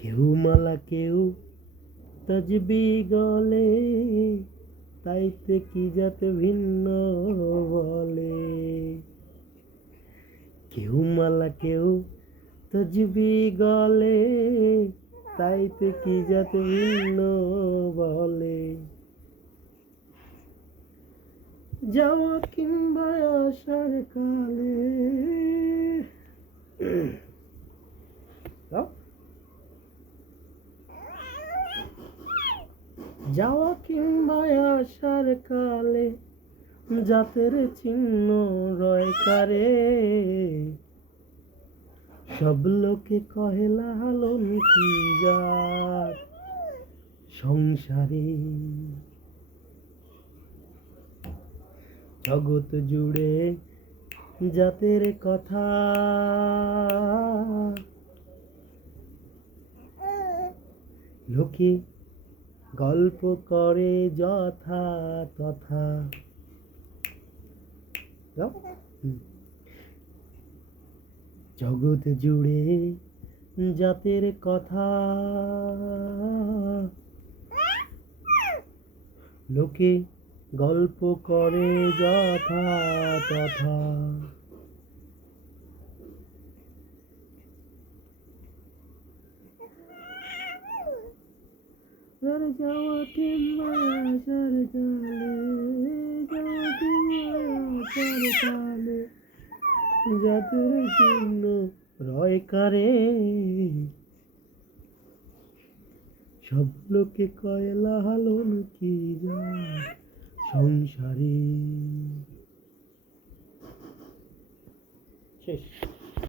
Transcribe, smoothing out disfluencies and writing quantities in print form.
কেউ মালা কেউ তজবি গলে, তাইতে কি জাত ভিন্ন বলে। কেউ মালা কেউ তজবি গলে, তাইতে কি জাত ভিন্ন বলে। যাওয়া কিংবা আসার কালে, যাওয়া কিংবা আসার কালে জাতের চিহ্ন রয় কারে। সব লোকে কহে লালন কি জাত সংসারে। জগৎ জুড়ে জাতের কথা লোকে গল্প করে যথা তথা। জগৎ জুড়ে জাতের কথা লোকে গল্প করে যথা তথা। যাওয়া কিংবা আসার কালে, যাওয়া কিংবা আসার কালে জাতের চিহ্ন রয় কারে। সব লোকে কয় লালন কি জাত সংসারে। শেষ।